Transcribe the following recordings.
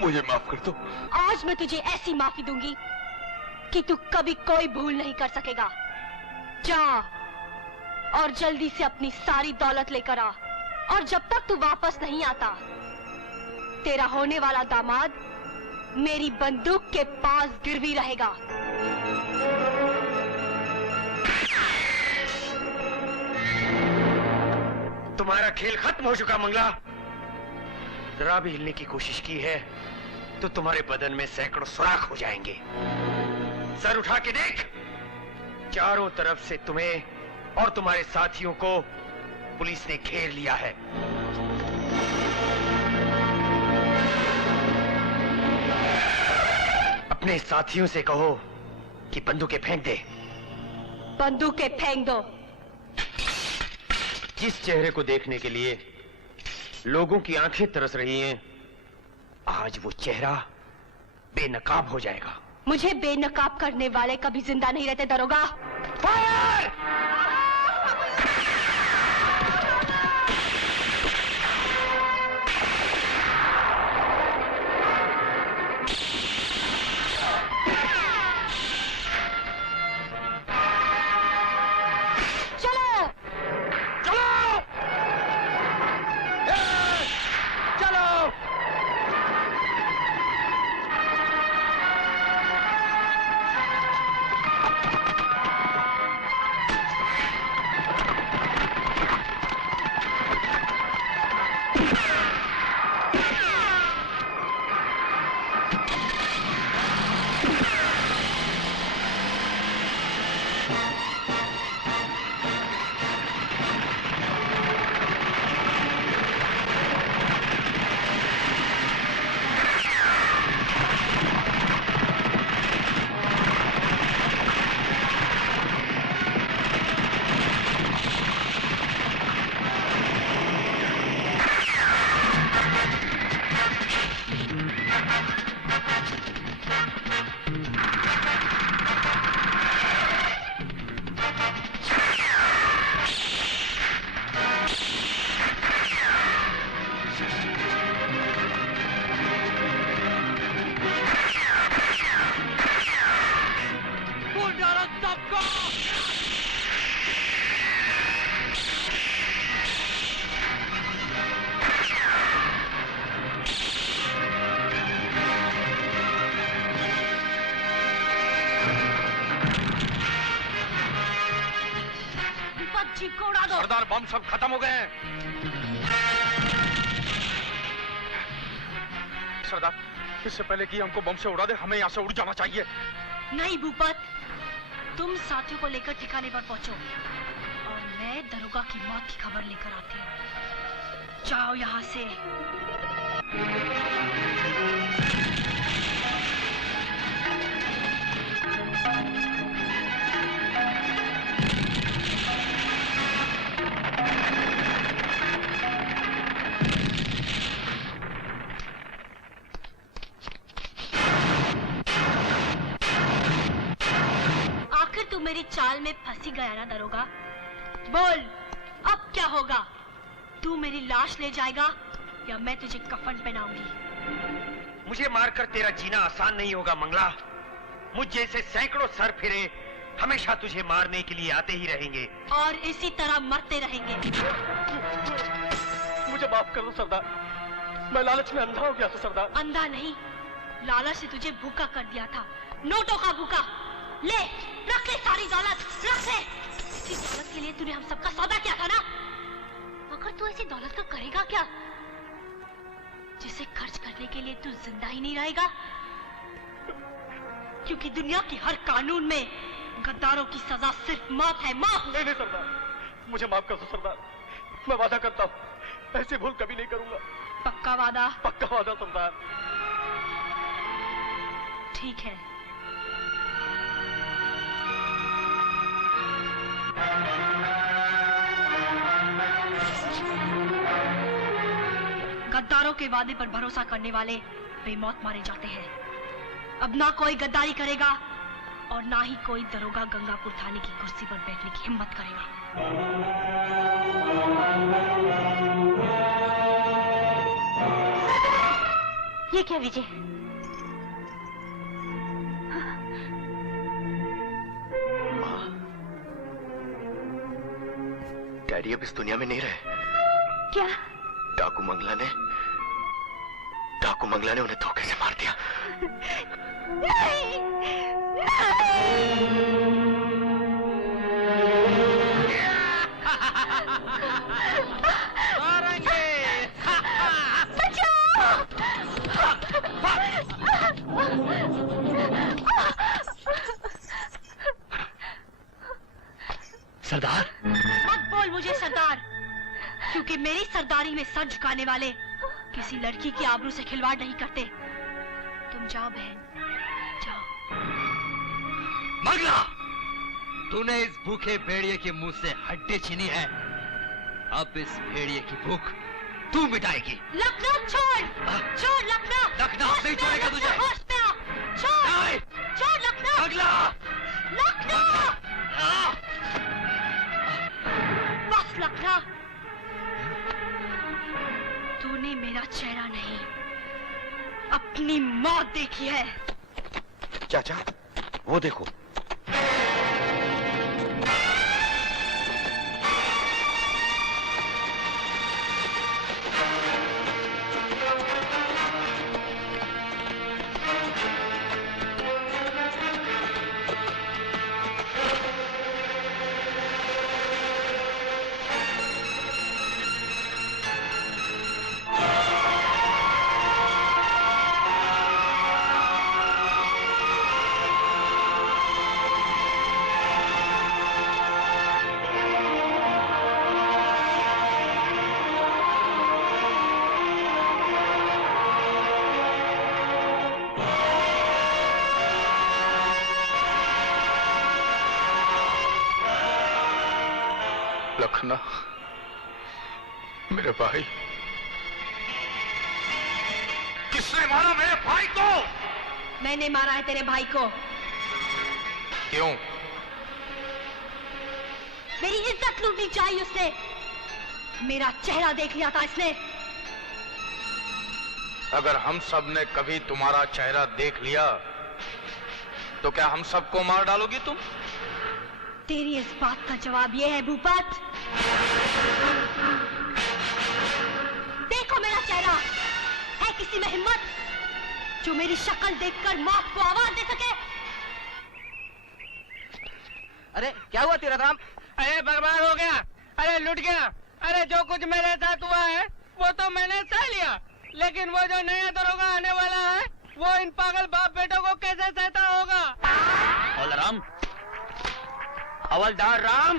मुझे माफ कर दो। आज मैं तुझे ऐसी माफी दूंगी कि तू कभी कोई भूल नहीं कर सकेगा। जा और जल्दी से अपनी सारी दौलत लेकर आ, और जब तक तू वापस नहीं आता तेरा होने वाला दामाद मेरी बंदूक के पास गिरवी रहेगा। तुम्हारा खेल खत्म हो चुका मंगला। जरा भी हिलने की कोशिश की है तो तुम्हारे बदन में सैकड़ों सुराख हो जाएंगे। सर उठा के देख, चारों तरफ से तुम्हें और तुम्हारे साथियों को पुलिस ने घेर लिया है। अपने साथियों से कहो कि बंदूकें फेंक दे। बंदूकें फेंक दो। जिस चेहरे को देखने के लिए लोगों की आंखें तरस रही हैं, आज वो चेहरा बेनकाब हो जाएगा। मुझे बेनकाब करने वाले कभी जिंदा नहीं रहते दरोगा। फायर! सरदार, बम सब खत्म हो गए हैं। सरदार, इससे पहले कि हमको बम से उड़ा दे, हमें यहाँ से उड़ जाना चाहिए। नहीं भूपत, तुम साथियों को लेकर ठिकाने पर पहुंचो और मैं दरोगा की मौत की खबर लेकर आती हूँ। जाओ यहाँ से। मेरी चाल में फंसी गया ना दरोगा? बोल, अब क्या होगा? तू मेरी लाश ले जाएगा या मैं तुझे कफन पहनाऊंगी? मुझे मारकर तेरा जीना आसान नहीं होगा मंगला। मुझ जैसे सैकड़ों सर फिरे हमेशा तुझे मारने के लिए आते ही रहेंगे और इसी तरह मरते रहेंगे। मुझे माफ कर दो सरदार, मैं लालच में अंधा हो गया था सरदार। अंधा नहीं, लालच से तुझे भूखा कर दिया था, नोटों का भूखा। ले, रख ले सारी दौलत, रख ले। इसी दौलत के लिए तूने हम सबका सौदा किया था ना? मगर तू ऐसी दौलत का करेगा क्या जिसे खर्च करने के लिए तू जिंदा ही नहीं रहेगा? क्योंकि दुनिया के हर कानून में गद्दारों की सजा सिर्फ मौत है, मौत। नहीं सरदार, मुझे माफ कर दो सरदार, मैं वादा करता हूँ ऐसी भूल कभी नहीं करूंगा। पक्का वादा? पक्का वादा सरदार। ठीक है। गद्दारों के वादे पर भरोसा करने वाले बेमौत मारे जाते हैं। अब ना कोई गद्दारी करेगा और ना ही कोई दरोगा गंगापुर थाने की कुर्सी पर बैठने की हिम्मत करेगा। ये क्या विजय? डैडी अब इस दुनिया में नहीं रहे। क्या? डाकू मंगला ने उन्हें धोखे से मार दिया। नहीं, मारेंगे। सरदार, मत बोल मुझे सरदार, क्योंकि मेरी सरदारी में सर झुकाने वाले किसी लड़की की आबरू से खिलवाड़ नहीं करते। तुम जाओ बहन, जाओ। मंगला, तूने इस भूखे भेड़िए के मुंह से हड्डी छीनी है। अब इस भेड़िए की भूख तू मिटाएगी। लखनऊ छोड़, छोड़ लखनऊ। लखनऊ नहीं छोड़ेगा तुझे। होश में आ, छोड़, छोड़ लखनऊ। मंगला, लखनऊ, बस लखनऊ। तूने मेरा चेहरा नहीं, अपनी मौत देखी है। चाचा, वो देखो। लखना, मेरे भाई। किसने मारा मेरे भाई को? मैंने मारा है तेरे भाई को। क्यों? मेरी इज्जत लूटनी चाहिए उसने। मेरा चेहरा देख लिया था इसने। अगर हम सब ने कभी तुम्हारा चेहरा देख लिया तो क्या हम सबको मार डालोगी तुम? तेरी इस बात का जवाब ये है भूपत। देखो मेरा चेहरा, है किसी में हिम्मत जो मेरी शक्ल देखकर मौत को आवाज दे सके? अरे क्या हुआ तीरथराम? अरे बर्बाद हो गया, अरे लुट गया। अरे जो कुछ मेरे साथ हुआ है वो तो मैंने सह लिया, लेकिन वो जो नया दरोगा आने वाला है वो इन पागल बाप बेटों को कैसे सहता होगा? हवलदार हवलदार राम,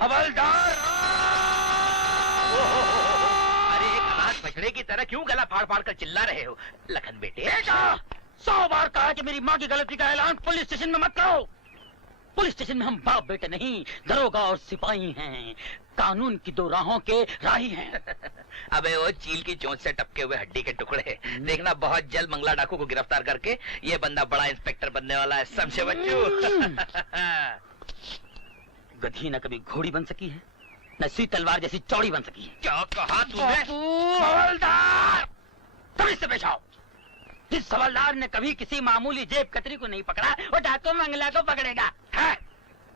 हवलदार अरे एक हाथ बछड़े की तरह क्यों गला फाड़ फाड़ कर चिल्ला रहे हो? लखन बेटे, 100 बार कहा कि मेरी माँ की गलती का ऐलान पुलिस स्टेशन में मत करो। पुलिस स्टेशन में हम बाप बेटे नहीं, दरोगा और सिपाही हैं, कानून की दो राहों के राही हैं। अबे वो चील की चोंच से टपके हुए हड्डी के टुकड़े, देखना बहुत जल्द मंगला डाकू को गिरफ्तार करके ये बंदा बड़ा इंस्पेक्टर बनने वाला है। समझे बच्चों? गधी न कभी घोड़ी बन सकी है, न सुई तलवार जैसी चौड़ी बन सकी है। क्या कहा तूने? हवलदार, तुम इससे पेश आओ। जिस हवलदार ने कभी किसी मामूली जेब कतरी को नहीं पकड़ा, वो डाकू मंगला को पकड़ेगा। है?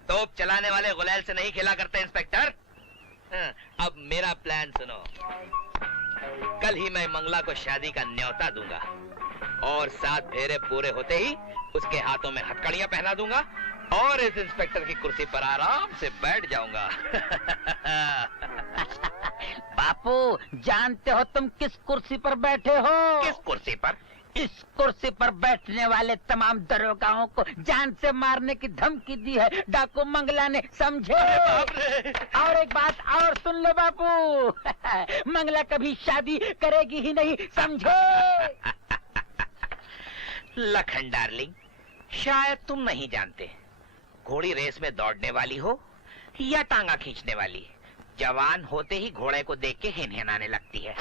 तोप चलाने वाले गुलैल से नहीं खेला करते इंस्पेक्टर। अब मेरा प्लान सुनो। कल ही मैं मंगला को शादी का न्योता दूंगा और 7 फेरे पूरे होते ही उसके हाथों में हथकड़ियां पहना दूंगा और इस इंस्पेक्टर की कुर्सी पर आराम से बैठ जाऊंगा। बापू, जानते हो तुम किस कुर्सी पर बैठे हो? किस कुर्सी पर? इस कुर्सी पर बैठने वाले तमाम दरोगाओं को जान से मारने की धमकी दी है डाकू मंगला ने, समझे? और एक बात और सुन लो बापू, मंगला कभी शादी करेगी ही नहीं, समझे? लखन डार्लिंग, शायद तुम नहीं जानते, घोड़ी रेस में दौड़ने वाली हो या टांगा खींचने वाली, जवान होते ही घोड़े को देख के हिनहिनाने लगती है।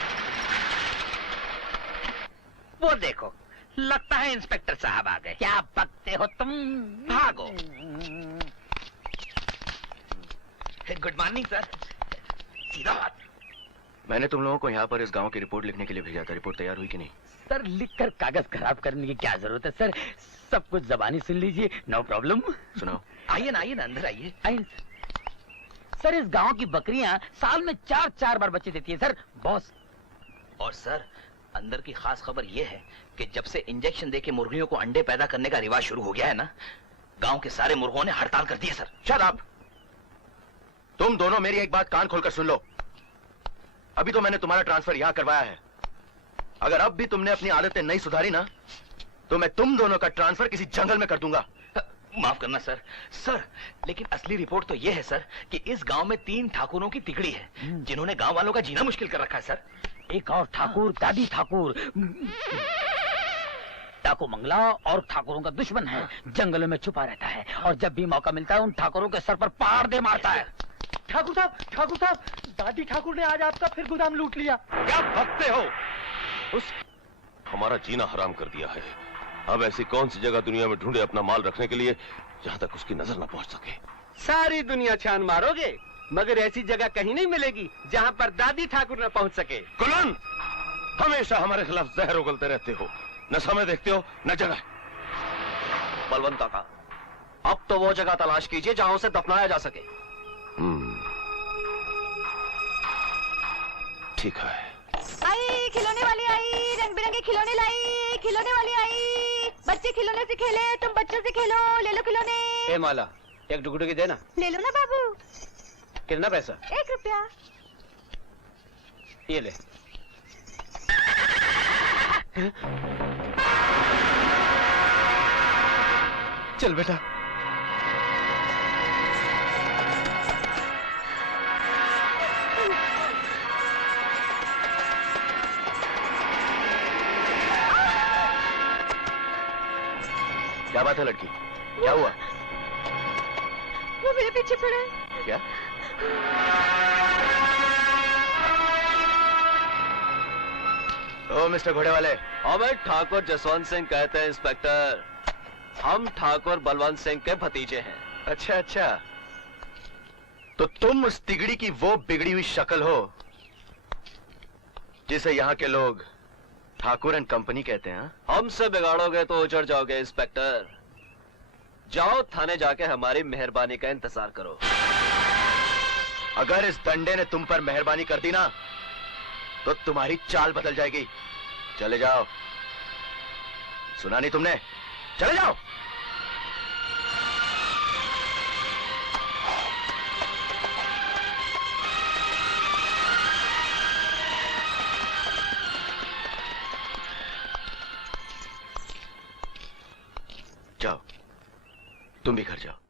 वो देखो, लगता है इंस्पेक्टर साहब आ गए। क्या बकते हो तुम? भागो। Good morning sir. सीधा बात, मैंने तुम लोगों को यहाँ पर इस गांव की रिपोर्ट लिखने के लिए भेजा था। रिपोर्ट तैयार हुई कि नहीं? सर लिखकर कागज खराब करने की क्या जरूरत है सर, सब कुछ जबानी सुन लीजिए, नो प्रॉब्लम। सुनाओ। आइए ना अंदर आइए। सर इस गांव की बकरियां साल में 4-4 बार बच्चे देती है सर बॉस। और सर अंदर की खास खबर यह है कि जब से इंजेक्शन देके मुर्गियों को अंडे पैदा करने का रिवाज शुरू हो गया है ना, गांव के सारे मुर्गों ने हड़ताल कर दी है सर। Shut up. तुम दोनों मेरी एक बात कान खोलकर सुन लो। अभी तो मैंने तुम्हारा ट्रांसफर यहां करवाया है। अगर अब भी तुमने अपनी आदतें नहीं सुधारी ना, तो मैं तुम दोनों का ट्रांसफर किसी जंगल में कर दूंगा। माफ करना सर। सर लेकिन असली रिपोर्ट तो यह है सर कि इस गांव में 3 ठाकुरों की तिकड़ी है जिन्होंने गांव वालों का जीना मुश्किल कर रखा है सर। एक और ठाकुर दादी ठाकुर डाकू मंगला और ठाकुरों का दुश्मन है, जंगलों में छुपा रहता है और जब भी मौका मिलता है उन ठाकुरों के सर पर पहाड़ दे मारता है। ठाकुर साहब, दादी ठाकुर ने आज आपका फिर गोदाम लूट लिया। क्या भगते हो? हमारा जीना हराम कर दिया है। अब ऐसी कौन सी जगह दुनिया में ढूंढे अपना माल रखने के लिए जहां तक उसकी नजर न पहुंच सके। सारी दुनिया छान मारोगे मगर ऐसी जगह कहीं नहीं मिलेगी जहां पर दादी ठाकुर न पहुंच सके। कुलन, हमेशा हमारे खिलाफ जहर उगलते रहते हो, न समय देखते हो न जगह। बलवंत काका, अब तो वो जगह तलाश कीजिए जहां उसे दफनाया जा सके। ठीक है। आई खिलौने वाली आई, रंग बिरंगे खिलौने लाई, खिलौने वाली आई। बच्चे खिलौने से खेले, तुम बच्चों से खेलो, ले लो खिलौने। ए माला, एक टुकड़ी देना। ले लो ना बाबू। कितना पैसा? 1 रुपया। ये ले। चल बेटा। क्या बात है लड़की, क्या हुआ? वो मेरे पीछे पड़े। क्या? ओ मिस्टर घोड़े वाले। हमें ठाकुर जसवंत सिंह कहते हैं इंस्पेक्टर। हम ठाकुर बलवंत सिंह के भतीजे हैं। अच्छा अच्छा, तो तुम उस तिगड़ी की वो बिगड़ी हुई शक्ल हो जिसे यहाँ के लोग ठाकुर एंड कंपनी कहते हैं। हमसे बिगाड़ोगे तो उजड़ जाओगे इंस्पेक्टर। जाओ थाने जाके हमारी मेहरबानी का इंतजार करो। अगर इस डंडे ने तुम पर मेहरबानी कर दी ना तो तुम्हारी चाल बदल जाएगी। चले जाओ। सुना नहीं तुमने? चले जाओ। जाओ, तुम भी घर जाओ।